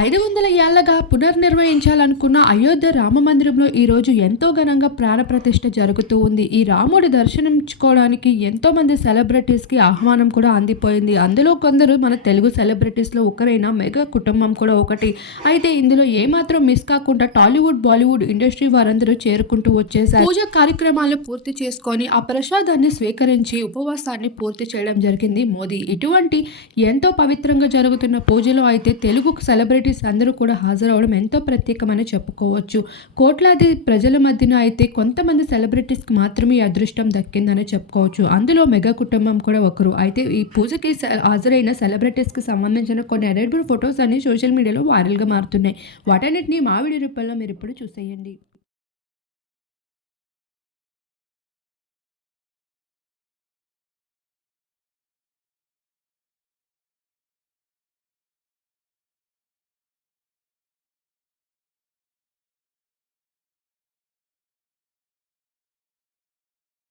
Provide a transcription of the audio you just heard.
ఐదు వందల ఏళ్ళగా పునర్నిర్వహించాలనుకున్న అయోధ్య రామ మందిరంలో ఈరోజు ఎంతో ఘనంగా ప్రాణప్రతిష్ఠ జరుగుతూ ఉంది. ఈ రాముడి దర్శనించుకోవడానికి ఎంతో మంది సెలబ్రిటీస్కి ఆహ్వానం కూడా అందిపోయింది. అందులో కొందరు మన తెలుగు సెలబ్రిటీస్లో ఒకరైన మెగా కుటుంబం కూడా ఒకటి. అయితే ఇందులో ఏమాత్రం మిస్ కాకుండా టాలీవుడ్ బాలీవుడ్ ఇండస్ట్రీ వారందరూ చేరుకుంటూ వచ్చేసారు పూజ కార్యక్రమాలు పూర్తి చేసుకొని ఆ ప్రసాదాన్ని స్వీకరించి ఉపవాసాన్ని పూర్తి చేయడం జరిగింది మోదీ. ఇటువంటి ఎంతో పవిత్రంగా జరుగుతున్న పూజలో అయితే తెలుగు సెలబ్రిటీ సెలబ్రిటీస్ అందరూ కూడా హాజరవడం ఎంతో ప్రత్యేకమని చెప్పుకోవచ్చు. కోట్లాది ప్రజల మధ్యన అయితే కొంతమంది సెలబ్రిటీస్కి మాత్రమే అదృష్టం దక్కిందని చెప్పుకోవచ్చు. అందులో మెగా కుటుంబం కూడా ఒకరు. అయితే ఈ పూజకి స- హాజరైన సెలబ్రిటీస్కి సంబంధించిన కొన్ని ఎడిటబుల్ ఫొటోస్ అన్ని సోషల్ మీడియాలో వైరల్గా మారుతున్నాయి. వాటన్నిటిని మావిడి రూపంలో మీరు ఇప్పుడు చూసేయండి.